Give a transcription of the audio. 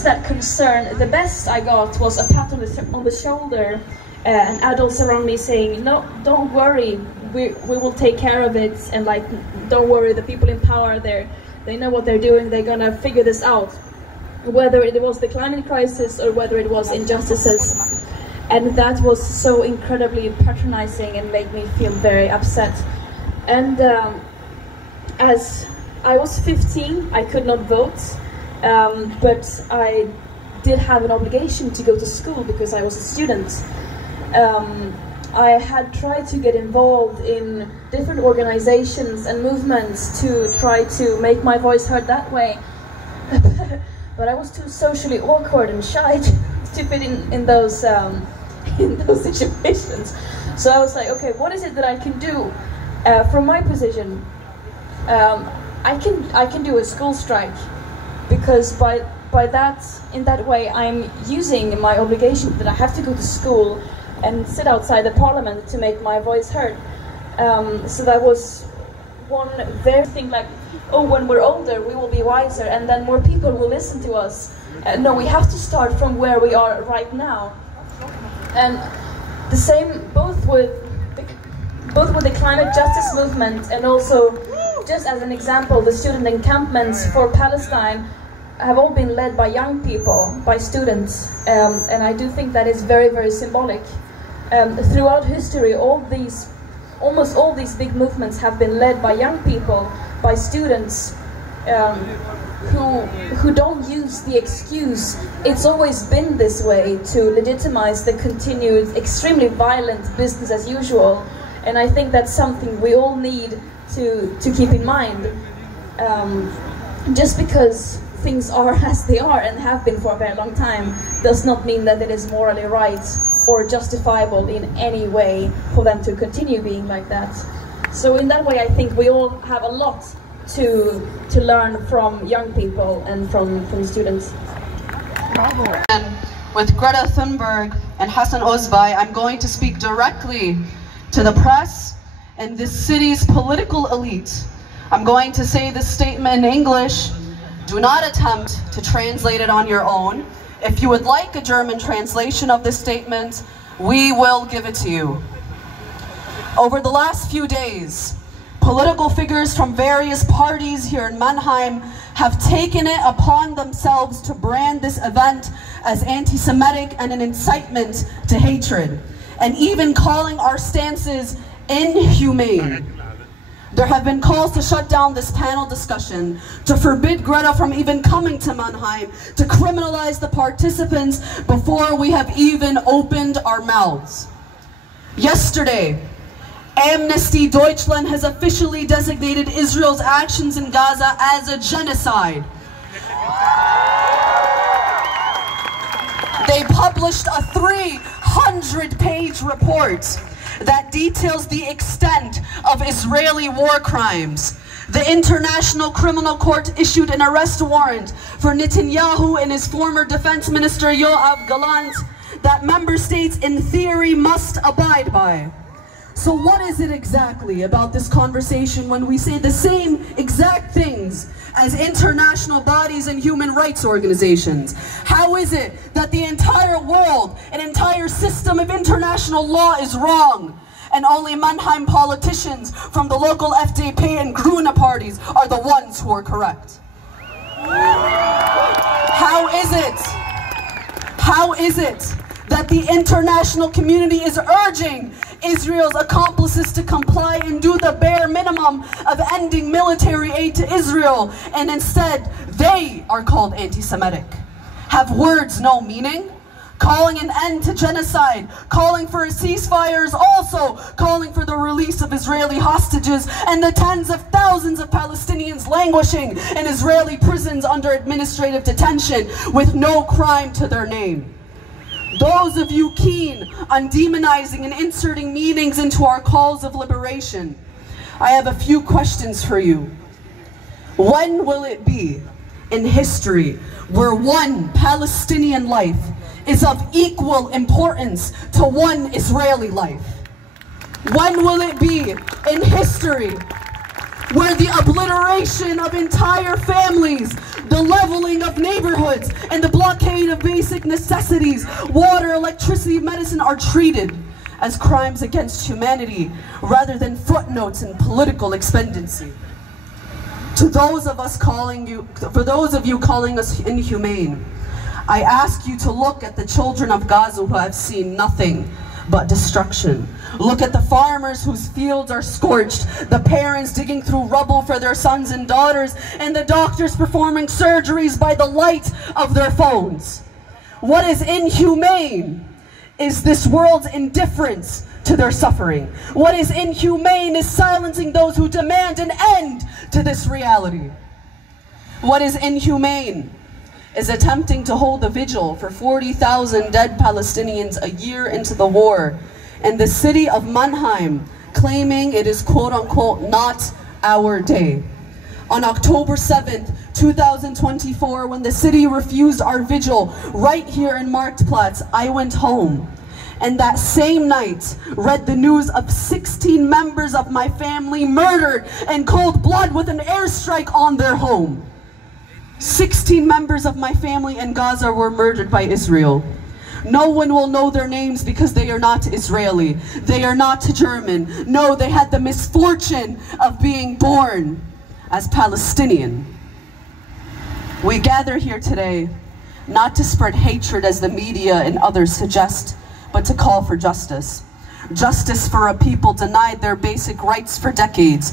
that concern, the best I got was a pat on the shoulder, and adults around me saying, "No, don't worry, we will take care of it," and like, "Don't worry, the people in power there, they know what they're doing, they're gonna figure this out." Whether it was the climate crisis or whether it was injustices. And that was so incredibly patronizing and made me feel very upset. And as I was 15, I could not vote, but I did have an obligation to go to school because I was a student. I had tried to get involved in different organizations and movements to try to make my voice heard that way. But I was too socially awkward and shy to fit in those situations. So I was like, okay, what is it that I can do from my position? I can do a school strike, because by that, in that way, I'm using my obligation that I have to go to school and sit outside the parliament to make my voice heard. So that was one very thing, like, oh, when we're older we will be wiser and then more people will listen to us. No, we have to start from where we are right now. And the same both with the climate justice movement, and also, just as an example, the student encampments for Palestine have all been led by young people, by students, and I do think that is very, very symbolic. Throughout history, almost all these big movements have been led by young people, by students, who don't use the excuse "it's always been this way" to legitimize the continued extremely violent business as usual. And I think that's something we all need to keep in mind. Just because things are as they are and have been for a very long time does not mean that it is morally right or justifiable in any way for them to continue being like that. So in that way, I think we all have a lot to learn from young people and from students. And with Greta Thunberg and Hasan Özbay, I'm going to speak directly to the press and this city's political elite. I'm going to say this statement in English. Do not attempt to translate it on your own. If you would like a German translation of this statement, we will give it to you. Over the last few days, political figures from various parties here in Mannheim have taken it upon themselves to brand this event as anti-Semitic and an incitement to hatred, and even calling our stances inhumane. There have been calls to shut down this panel discussion, to forbid Greta from even coming to Mannheim, to criminalize the participants before we have even opened our mouths. Yesterday, Amnesty Deutschland has officially designated Israel's actions in Gaza as a genocide. They published a 300-page report that details the extent of Israeli war crimes. The International Criminal Court issued an arrest warrant for Netanyahu and his former defense minister Yoav Gallant that member states in theory must abide by. So what is it exactly about this conversation when we say the same exact things as international bodies and human rights organizations? How is it that the entire world, an entire system of international law is wrong, and only Mannheim politicians from the local FDP and Grüne parties are the ones who are correct? How is it that the international community is urging Israel's accomplices to comply and do the bare minimum of ending military aid to Israel, and instead they are called anti-Semitic? Have words no meaning? Calling an end to genocide, calling for a ceasefire is also calling for the release of Israeli hostages and the tens of thousands of Palestinians languishing in Israeli prisons under administrative detention with no crime to their name. Those of you keen on demonizing and inserting meanings into our calls of liberation, I have a few questions for you. When will it be in history where one Palestinian life is of equal importance to one Israeli life? When will it be in history where the obliteration of entire families, the leveling of neighborhoods, and the blocking necessities, water, electricity, medicine, are treated as crimes against humanity rather than footnotes in political expediency. For those of you calling us inhumane, I ask you to look at the children of Gaza who have seen nothing but destruction. Look at the farmers whose fields are scorched, the parents digging through rubble for their sons and daughters, and the doctors performing surgeries by the light of their phones. What is inhumane is this world's indifference to their suffering. What is inhumane is silencing those who demand an end to this reality. What is inhumane is attempting to hold a vigil for 40,000 dead Palestinians a year into the war in the city of Mannheim, claiming it is quote-unquote not our day. On October 7th, 2024, when the city refused our vigil right here in Marktplatz, I went home. And that same night, read the news of 16 members of my family murdered in cold blood with an airstrike on their home. 16 members of my family in Gaza were murdered by Israel. No one will know their names because they are not Israeli. They are not German. No, they had the misfortune of being born as Palestinian. We gather here today not to spread hatred as the media and others suggest, but to call for justice. Justice for a people denied their basic rights for decades.